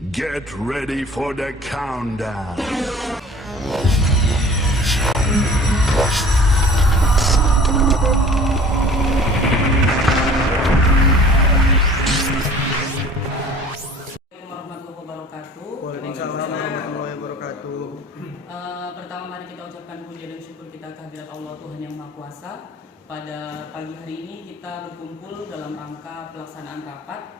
Get ready for the countdown. Waalaikumsalam warahmatullahi wabarakatuh. Pertama mari kita ucapkan puji dan syukur kita kehadirat Allah Tuhan Yang Maha Kuasa. Pada pagi hari ini kita berkumpul dalam rangka pelaksanaan rapat.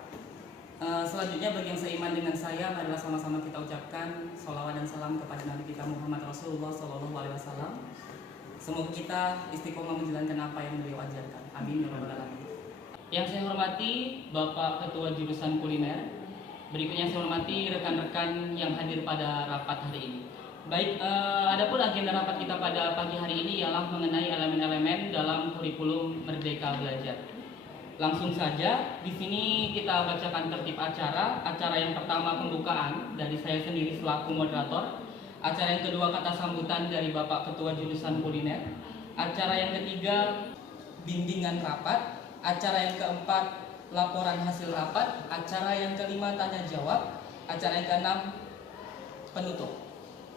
Selanjutnya bagi yang seiman dengan saya, marilah sama-sama kita ucapkan sholawat dan salam kepada Nabi kita Muhammad Rasulullah SAW. Semoga kita istiqomah menjalankan apa yang beliau ajarkan. Amin ya rabbal alamin. Yang saya hormati Bapak Ketua Jurusan Kuliner. Berikutnya saya hormati rekan-rekan yang hadir pada rapat hari ini. Baik, adapun agenda rapat kita pada pagi hari ini ialah mengenai elemen-elemen dalam kurikulum Merdeka Belajar. Langsung saja, di sini kita bacakan tertib acara. Acara yang pertama pembukaan dari saya sendiri selaku moderator. Acara yang kedua kata sambutan dari Bapak Ketua Jurusan Kuliner. Acara yang ketiga bimbingan rapat. Acara yang keempat laporan hasil rapat. Acara yang kelima tanya jawab. Acara yang keenam penutup.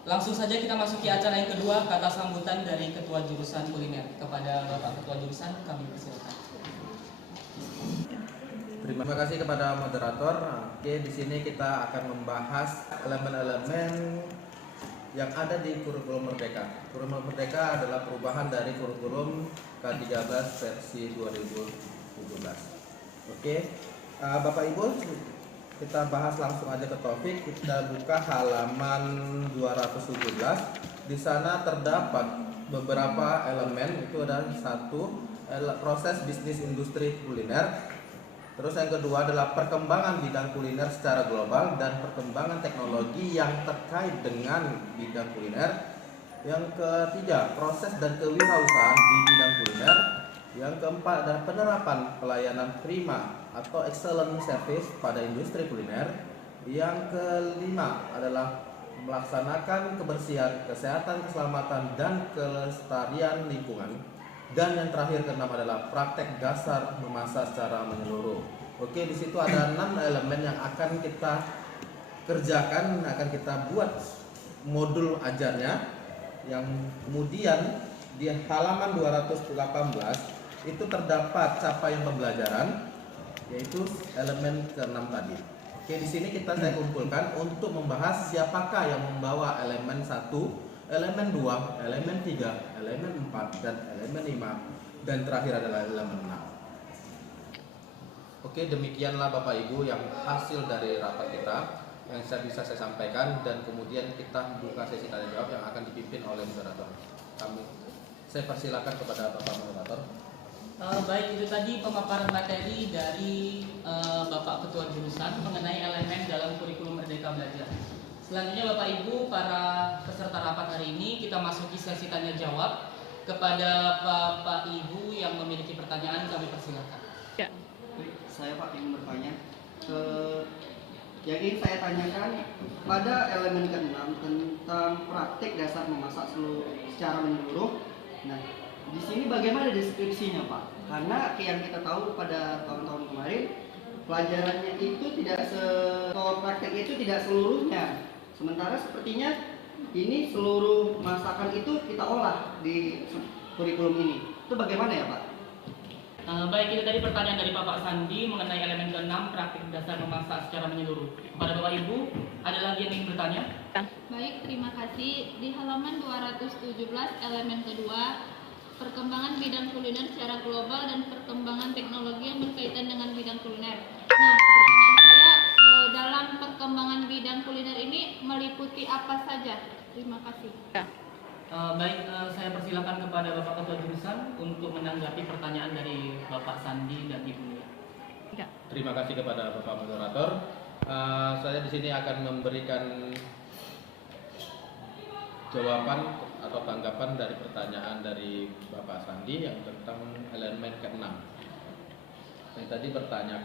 Langsung saja kita masuki acara yang kedua, kata sambutan dari Ketua Jurusan Kuliner. Kepada Bapak Ketua Jurusan kami persilakan. Terima kasih kepada moderator. Oke, di sini kita akan membahas elemen-elemen yang ada di kurikulum Merdeka. Kurikulum Merdeka adalah perubahan dari kurikulum K13 versi 2017. Oke, Bapak Ibu, kita bahas langsung aja ke topik. Kita buka halaman 217. Di sana terdapat beberapa elemen. Itu ada satu, proses bisnis industri kuliner. Terus yang kedua adalah perkembangan bidang kuliner secara global dan perkembangan teknologi yang terkait dengan bidang kuliner. Yang ketiga, proses dan kewirausahaan di bidang kuliner. Yang keempat adalah penerapan pelayanan prima atau excellent service pada industri kuliner. Yang kelima adalah melaksanakan kebersihan, kesehatan, keselamatan, dan kelestarian lingkungan. Dan yang terakhir keenam adalah praktek dasar memasak secara menyeluruh. Oke, di situ ada 6 elemen yang akan kita kerjakan, akan kita buat modul ajarnya. Yang kemudian di halaman 218 itu terdapat capaian pembelajaran, yaitu elemen ke-6 tadi. Oke, di sini saya kumpulkan untuk membahas siapakah yang membawa elemen 1, elemen 2, elemen 3, elemen 4, dan elemen 5, dan terakhir adalah elemen 6. Oke, demikianlah Bapak Ibu yang hasil dari rapat kita yang bisa saya sampaikan, dan kemudian kita buka sesi tanya jawab yang akan dipimpin oleh moderator. Saya persilakan kepada Bapak moderator. Baik, itu tadi pemaparan materi dari Bapak Ketua Jurusan mengenai elemen dalam kurikulum Merdeka Belajar. Selanjutnya Bapak Ibu, para peserta rapat hari ini, kita masuki sesi tanya jawab. Kepada Bapak Ibu yang memiliki pertanyaan, kami persilakan. Ya. Saya Pak ingin bertanya. Yang ingin saya tanyakan pada elemen ke-6 tentang praktik dasar memasak secara menyeluruh. Nah, di sini bagaimana deskripsinya Pak? Karena yang kita tahu pada tahun-tahun kemarin pelajarannya itu praktek itu tidak seluruhnya. Sementara sepertinya ini seluruh masakan itu kita olah di kurikulum ini. Itu bagaimana ya Pak? Baik, itu tadi pertanyaan dari Bapak Sandi mengenai elemen ke-6 praktik dasar memasak secara menyeluruh. Kepada Bapak Ibu, ada lagi yang ingin bertanya? Baik, terima kasih. Di halaman 217 elemen kedua, perkembangan bidang kuliner secara global dan perkembangan teknologi yang berkaitan dengan bidang kuliner. Nah, pertanyaan saya, dalam perkembangan bidang kuliner ini meliputi apa saja? Terima kasih. Baik, saya persilakan kepada Bapak Ketua Jurusan untuk menanggapi pertanyaan dari Bapak Sandi dan Ibu Nia. Terima kasih kepada Bapak moderator. Saya di sini akan memberikan jawaban atau tanggapan dari pertanyaan dari Bapak Sandi yang tentang elemen ke-6. Yang tadi bertanya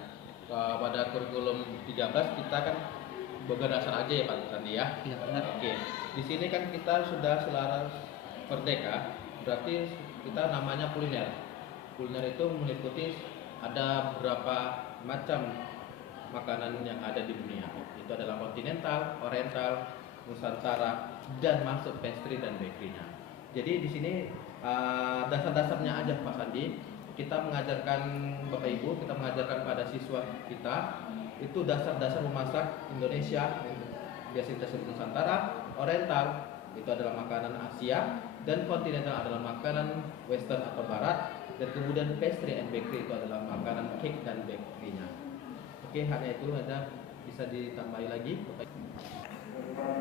pada kurikulum 13 kita kan berdasar aja ya Pak Sandi ya. Iya benar. Oke. Di sini kan kita sudah selaras merdeka, berarti kita namanya kuliner. Kuliner itu meliputi ada beberapa macam makanan yang ada di dunia. Itu adalah kontinen kontinental, oriental, nusantara, dan masuk pastry dan bakery-nya. Jadi di sini dasar-dasarnya aja Pak Sandi. Kita mengajarkan Bapak Ibu, kita mengajarkan pada siswa kita itu dasar-dasar memasak Indonesia, biasa kita sebut Nusantara, oriental itu adalah makanan Asia, dan kontinental adalah makanan Western atau Barat, dan kemudian pastry and bakery itu adalah makanan cake dan bakery-nya. Oke, hanya itu ada, bisa ditambahi lagi.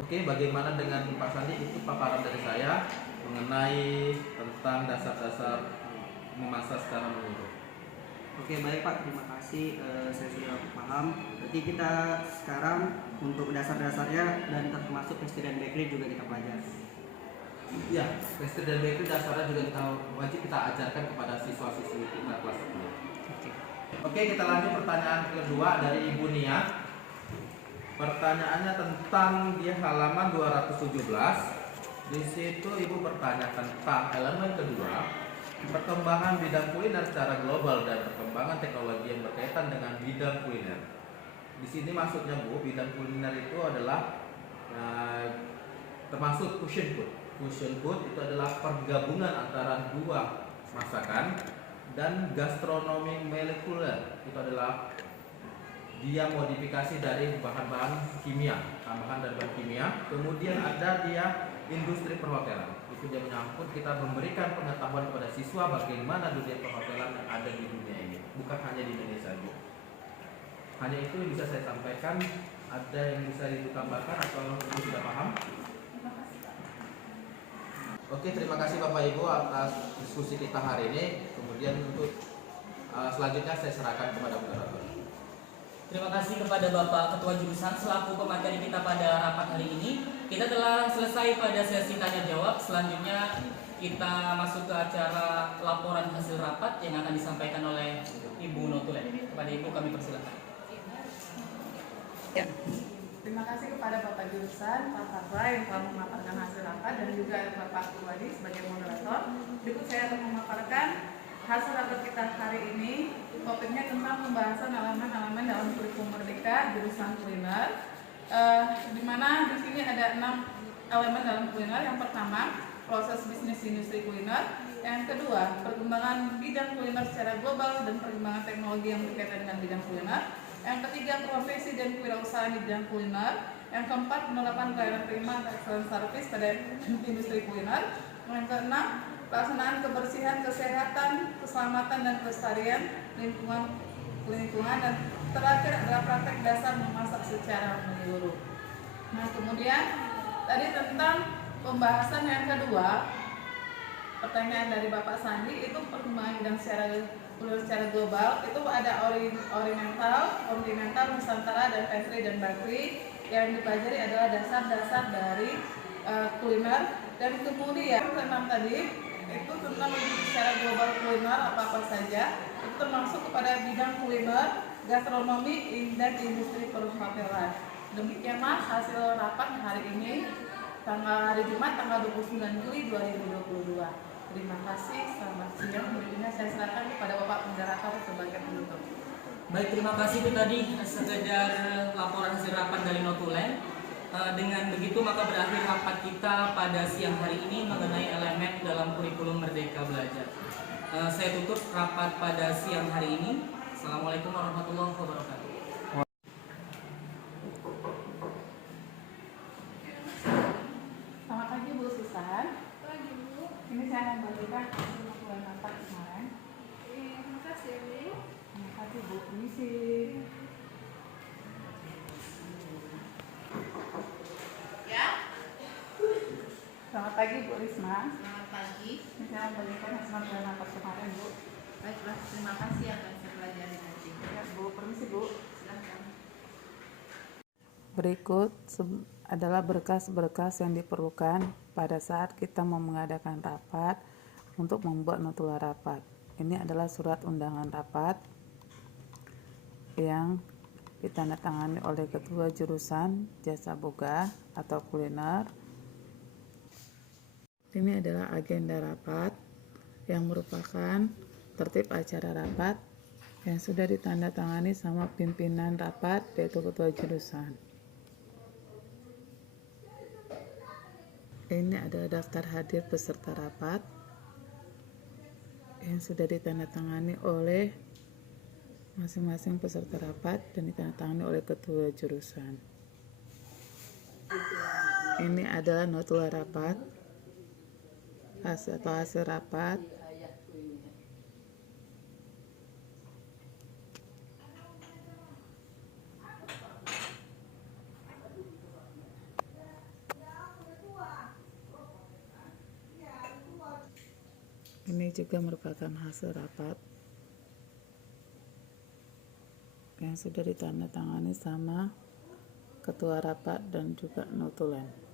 Oke, bagaimana dengan Pak Sandi? Itu paparan dari saya mengenai tentang dasar-dasar memasak secara menyeluruh. Oke, baik Pak, terima kasih. Saya sudah paham. Berarti kita sekarang untuk dasar-dasarnya dan termasuk pastry dan bakery juga kita pelajari. Ya, pastry dan bakery dasarnya juga kita wajib kita ajarkan kepada siswa-siswi kita kelas 10. Oke, kita lanjut pertanyaan kedua dari Ibu Nia. Pertanyaannya tentang di halaman 217. Di situ Ibu bertanya tentang elemen kedua, perkembangan bidang kuliner secara global dan perkembangan teknologi yang berkaitan dengan bidang kuliner. Di sini maksudnya Bu, bidang kuliner itu adalah termasuk fusion food. Fusion food itu adalah pergabungan antara dua masakan, dan gastronomi molekuler itu adalah dia modifikasi dari bahan-bahan kimia, tambahan dari bahan kimia. Kemudian ada dia industri perhotelan. Itu dia menyangkut kita memberikan pengetahuan kepada siswa bagaimana dunia perhotelan yang ada di dunia ini, bukan hanya di Indonesia saja. Hanya itu yang bisa saya sampaikan. Ada yang bisa ditambahkan atau Ibu sudah paham? Oke, terima kasih Bapak Ibu atas diskusi kita hari ini. Kemudian untuk selanjutnya saya serahkan kepada moderator. Terima kasih kepada Bapak Ketua Jurusan selaku pemateri kita pada rapat hari ini. Kita telah selesai pada sesi tanya jawab. Selanjutnya kita masuk ke acara laporan hasil rapat yang akan disampaikan oleh Ibu Notulen. Kepada Ibu kami persilakan. Ya. Terima kasih kepada Bapak Jurusan, Pak Fatwa yang telah memaparkan hasil rapat, dan juga Bapak Kuwadi sebagai moderator. Berikut saya akan memaparkan hasil rapat kita hari ini. Topiknya tentang pembahasan elemen-elemen dalam kurikulum Merdeka jurusan kuliner. Di mana di sini ada 6 elemen dalam kuliner. Yang pertama, proses bisnis industri kuliner. Yang kedua, perkembangan bidang kuliner secara global dan perkembangan teknologi yang berkaitan dengan bidang kuliner. Yang ketiga, profesi dan kewirausahaan di bidang kuliner. Yang keempat, penerapan pelayanan prima dan excellent service pada industri kuliner. Yang keenam, pelaksanaan kebersihan, kesehatan, keselamatan dan kelestarian lingkungan, dan terakhir adalah praktek dasar memasak secara menyeluruh. Nah, kemudian tadi tentang pembahasan yang kedua, pertanyaan dari Bapak Sandi itu perkembangan bidang secara global. Itu ada oriental, kontinental, nusantara, dan pastry dan bakery. Yang dipelajari adalah dasar-dasar dari kuliner. Dan kemudian keenam tadi itu tentang secara global kuliner apa saja. Itu termasuk kepada bidang kuliner, gastronomi, dan industri perhotelan. Demikianlah hasil rapat hari ini, hari Jumat tanggal 29 Juli 2022. Terima kasih, selamat siang. Berikutnya saya serahkan kepada Bapak moderator sebagai penutup. Baik, terima kasih. Itu tadi sekedar laporan hasil rapat dari Notulen. Dengan begitu maka berakhir rapat kita pada siang hari ini mengenai elemen dalam kurikulum Merdeka Belajar. Saya tutup rapat pada siang hari ini. Assalamualaikum warahmatullahi wabarakatuh. Selamat pagi Bu Susan. Pagi Bu. Ini saya akan membagikan hasil laporan rapat kemarin. Terima kasih Bu. Terima kasih Bu. Permisi. Selamat pagi Bu Risma. Selamat pagi. Ini saya membagikan hasil laporan rapat kemarin Bu. Baiklah, terima kasih akan saya pelajari nanti. Ya Bu, permisi Bu. Silakan. Berikut adalah berkas-berkas yang diperlukan pada saat kita mau mengadakan rapat untuk membuat notula rapat. Ini adalah surat undangan rapat yang ditandatangani oleh Ketua Jurusan Jasa Boga atau Kuliner. Ini adalah agenda rapat yang merupakan tertib acara rapat yang sudah ditandatangani sama pimpinan rapat yaitu Ketua Jurusan. Ini adalah daftar hadir peserta rapat yang sudah ditandatangani oleh masing-masing peserta rapat dan ditandatangani oleh ketua jurusan. Ini adalah notula rapat hasil rapat. Ini juga merupakan hasil rapat yang sudah ditandatangani sama ketua rapat dan juga notulen.